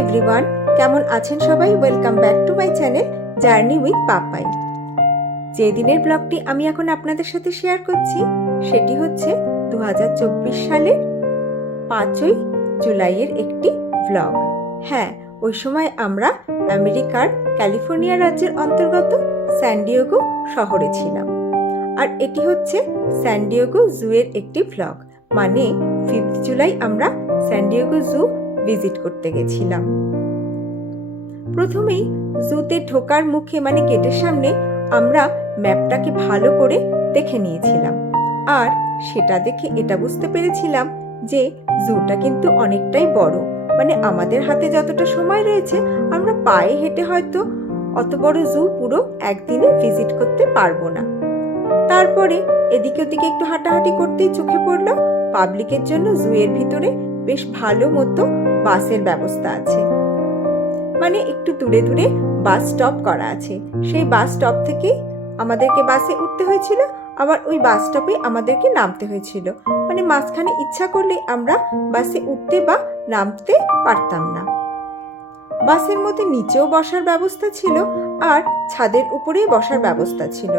Everyone, কেমন আছেন সবাই? Welcome back to my channel journey with Papai. যে দিনের ব্লগটি আমি এখন আপনাদের সাথে শেয়ার করছি সেটি হচ্ছে 2024 সালের 5ই জুলাইয়ের একটি ব্লগ। হ্যাঁ, ওই সময় আমরা আমেরিকার ক্যালিফোর্নিয়া রাজ্যের অন্তর্গত স্যান ডিয়েগো শহরে ছিলাম। আর এটি হচ্ছে স্যান ডিয়েগো জুয়ের একটি ব্লগ, মানে 5th জুলাই আমরা স্যান ডিয়েগো জু ভিজিট করতে গেছিলাম। প্রথমেই জুতে ঢোকার মুখে মানে গেটের সামনে আমরা ম্যাপটাকে ভালো করে দেখে নিয়েছিলাম, আর সেটা দেখে এটা বুঝতে পেরেছিলাম যে জুটা কিন্তু অনেকটাই বড়। মানে আমাদের হাতে যতটা সময় রয়েছে আমরা পায়ে হেঁটে হয়তো অত বড় জু পুরো একদিনে ভিজিট করতে পারবো না। তারপরে এদিকে ওদিকে একটু হাঁটাহাঁটি করতেই চোখে পড়লো পাবলিকের জন্য জুয়ের ভিতরে বেশ ভালো মতো বাসের ব্যবস্থা আছে। মানে একটু দূরে দূরে বাস স্টপ করা আছে। সেই বাস স্টপ থেকে আমাদেরকে বাসে উঠতে হয়েছিল, আবার ওই বাস স্টপে আমাদেরকে নামতে হয়েছিল। মানে মাঝখানে ইচ্ছা করলে আমরা বাসে উঠতে বা নামতে পারতাম না। বাসের মধ্যে নিচেও বসার ব্যবস্থা ছিল আর ছাদের উপরেই বসার ব্যবস্থা ছিল।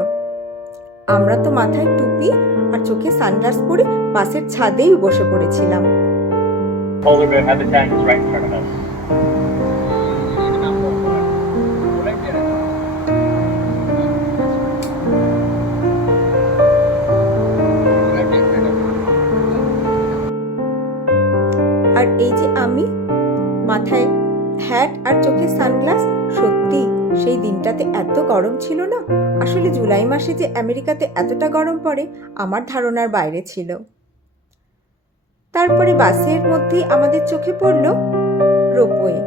আমরা তো মাথায় টুপি আর চোখে সানগ্লাস পরে বাসের ছাদেই বসে পড়েছিলাম। আর এই যে আমি মাথায় হ্যাট আর চোখে সানগ্লাস, সত্যি সেই দিনটাতে এত গরম ছিল না। আসলে জুলাই মাসে যে আমেরিকাতে এতটা গরম পড়ে আমার ধারণার বাইরে ছিল। তারপরে বাসের মধ্যেই আমাদের চোখে পড়ল রোপওয়ে,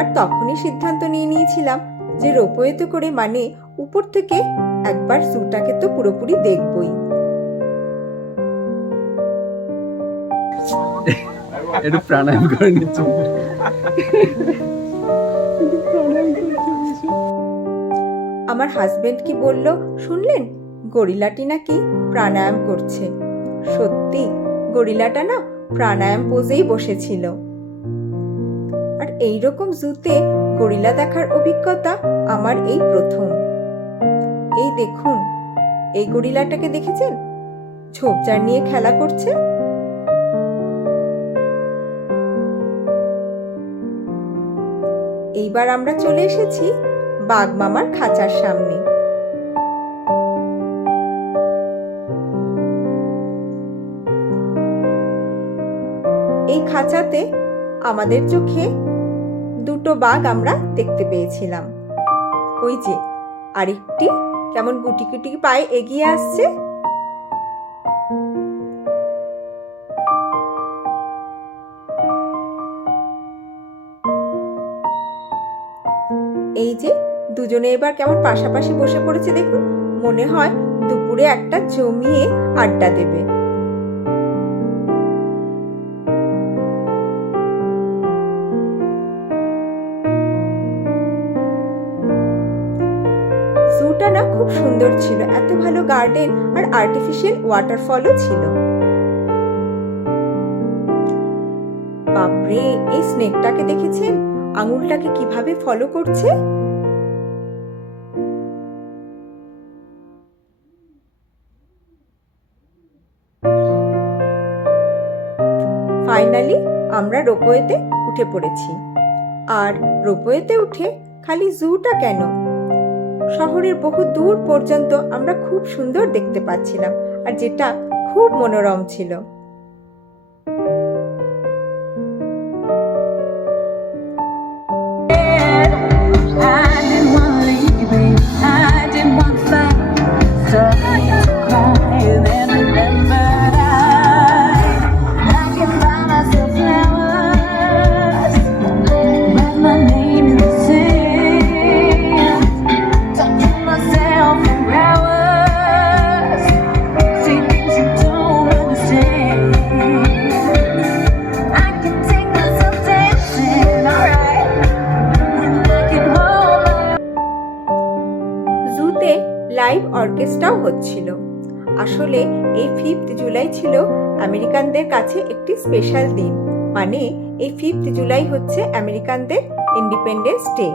আর তখনই সিদ্ধান্ত নিয়ে নিয়েছিলাম যে রোপওয়েতে করে মানে উপর থেকে একবার জুটাকে তো পুরোপুরি দেখবই। একটু প্রাণায়াম করে নিচ্ছি। আমার হাজবেন্ড কি বলল শুনলেন? গরিলাটি নাকি প্রাণায়াম করছে। সত্যি গরিলাটা না প্রাণায়াম পোজেই বসেছিল। আর এইরকম জুতে গরিলা দেখার অভিজ্ঞতা আমার এই প্রথম। এই দেখুন, এই গরিলাটাকে দেখেছেন? ঝোপঝাড় নিয়ে খেলা করছে। এইবার আমরা চলে এসেছি বাঘ মামার খাঁচার সামনে। এই খাঁচাতে আমাদের চোখে দুটো বাঘ আমরা দেখতে পেয়েছিলাম। ওই যে আরেকটি কেমন গুটি গুটি পায়ে এগিয়ে আসছে। এই যে দুজনে এবার কেমন পাশাপাশি বসে পড়েছে দেখুন, মনে হয় দুপুরে একটা জমিয়ে আড্ডা দেবে। জুটা না খুব সুন্দর ছিল, এত ভালো গার্ডেন আর আর্টিফিশিয়াল ওয়াটারফলও ছিল। বাপরে, এই স্নেকটাকে দেখেছেন? আঙুলটাকে কিভাবে ফলো করছে। ফাইনালি আমরা রোপওয়েতে উঠে পড়েছি। আর রোপওয়েতে উঠে খালি জুটা কেন, শহরের বহু দূর পর্যন্ত আমরা খুব সুন্দর দেখতে পাচ্ছিলাম, আর যেটা খুব মনোরম ছিল। লাইভ অর্কেস্ট্রাও হচ্ছিল। আসলে এই 5th জুলাই ছিল আমেরিকানদের কাছে একটি স্পেশাল দিন। মানে এই 5th জুলাই হচ্ছে আমেরিকানদের ইন্ডিপেন্ডেন্স ডে।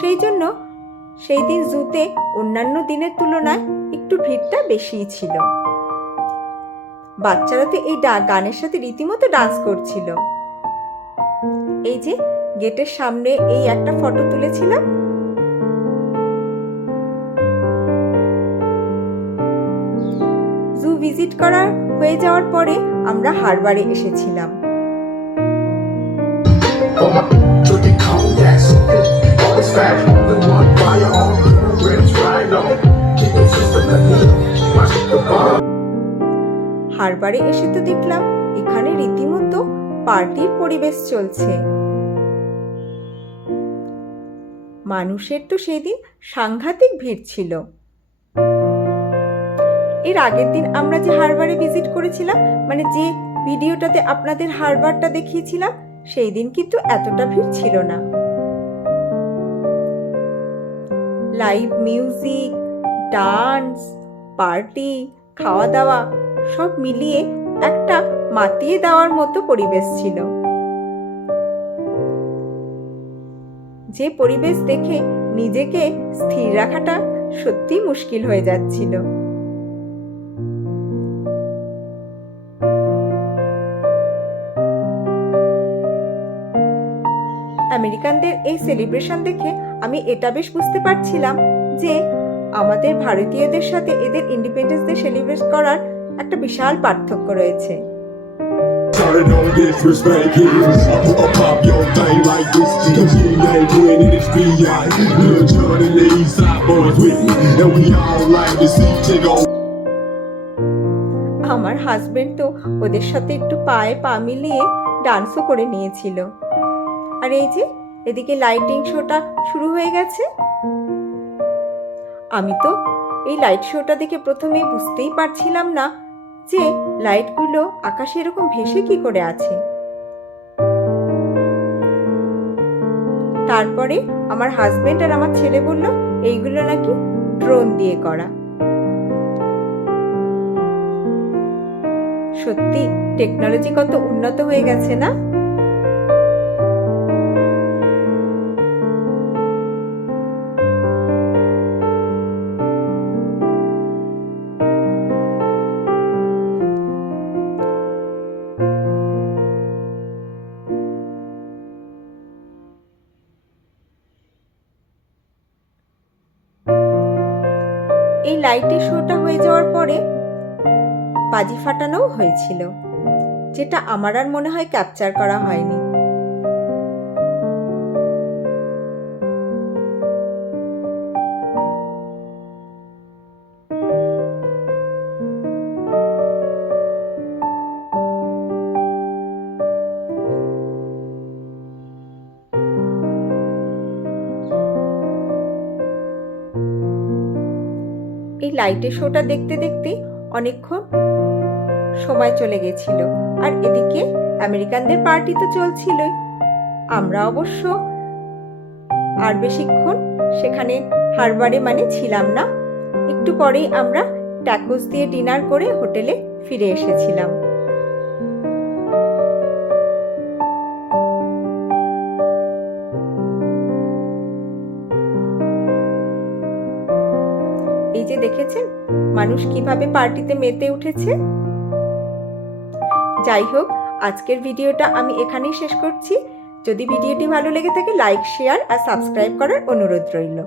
সেই জন্য সেই দিন জুতে অন্যান্য দিনের তুলনায় একটু ভিড়টা বেশিই ছিল। বাচ্চারা তো এই গানের সাথে রীতিমতো ডান্স করছিল। এই যে গেটের সামনে এই একটা ফটো তুলেছিলাম। জু ভিজিট করা হয়ে যাওয়ার পরে আমরা হারবারে এসেছিলাম। হারবারে এসে তো দেখলাম এখানে রীতিমতো পার্টির পরিবেশ চলছে। মানুষের তো সেদিন সাংঘাতিক ভিড় ছিল। এর আগের দিন আমরা যে হারবারে ভিজিট করেছিলাম, মানে যে ভিডিওটাতে আপনাদের হারবারটা দেখিয়েছিলাম, সেই দিন কিন্তু এতটা ভিড় ছিল না। লাইভ মিউজিক, ডান্স, পার্টি, খাওয়া দাওয়া সব মিলিয়ে একটা মাতিয়ে দেওয়ার মতো পরিবেশ ছিল, যে পরিবেশ দেখে নিজেকে স্থির রাখাটা সত্যি মুশকিল হয়ে যাচ্ছিল। আমেরিকানদের এই সেলিব্রেশন দেখে আমি এটা বেশ বুঝতে পারছিলাম যে আমাদের ভারতীয়দের সাথে এদের ইন্ডিপেন্ডেন্স ডে সেলিব্রেট করার একটা বিশাল পার্থক্য রয়েছে। আমার হাজবেন্ড তো ওদের সাথে একটু পায়ে পা মিলিয়ে ডান্সও করে নিয়েছিল। আর এই যে এদিকে লাইটিং শোটা শুরু হয়ে গেছে। আমি তো এই লাইট শোটা দেখে প্রথমে বুঝতেই পারছিলাম না যে লাইটগুলো আকাশে এরকম ভেসে কি করে আছে। তারপরে আমার হাজবেন্ড আর আমার ছেলে বলল এইগুলো নাকি ড্রোন দিয়ে করা। সত্যি টেকনোলজি কত উন্নত হয়ে গেছে না? এই লাইটের শোটা হয়ে যাওয়ার পরে বাজি ফাটানোও হয়েছিল, যেটা আমার আর মনে হয় ক্যাপচার করা হয়নি। এই লাইটের শোটা দেখতে দেখতে অনেকক্ষণ সময় চলে গেছিল। আর এদিকে আমেরিকানদের পার্টি তো চলছিলই। আমরা অবশ্য আর বেশিক্ষণ সেখানে হারবারে মানে ছিলাম না। একটু পরেই আমরা ট্যাকোস দিয়ে ডিনার করে হোটেলে ফিরে এসেছিলাম। এই যে দেখেছেন মানুষ কিভাবে পার্টিতে মেতে উঠেছে। যাই হোক, আজকের ভিডিওটা আমি এখানেই শেষ করছি। যদি ভিডিওটি ভালো লেগে থাকে লাইক, শেয়ার আর সাবস্ক্রাইব করার অনুরোধ রইল।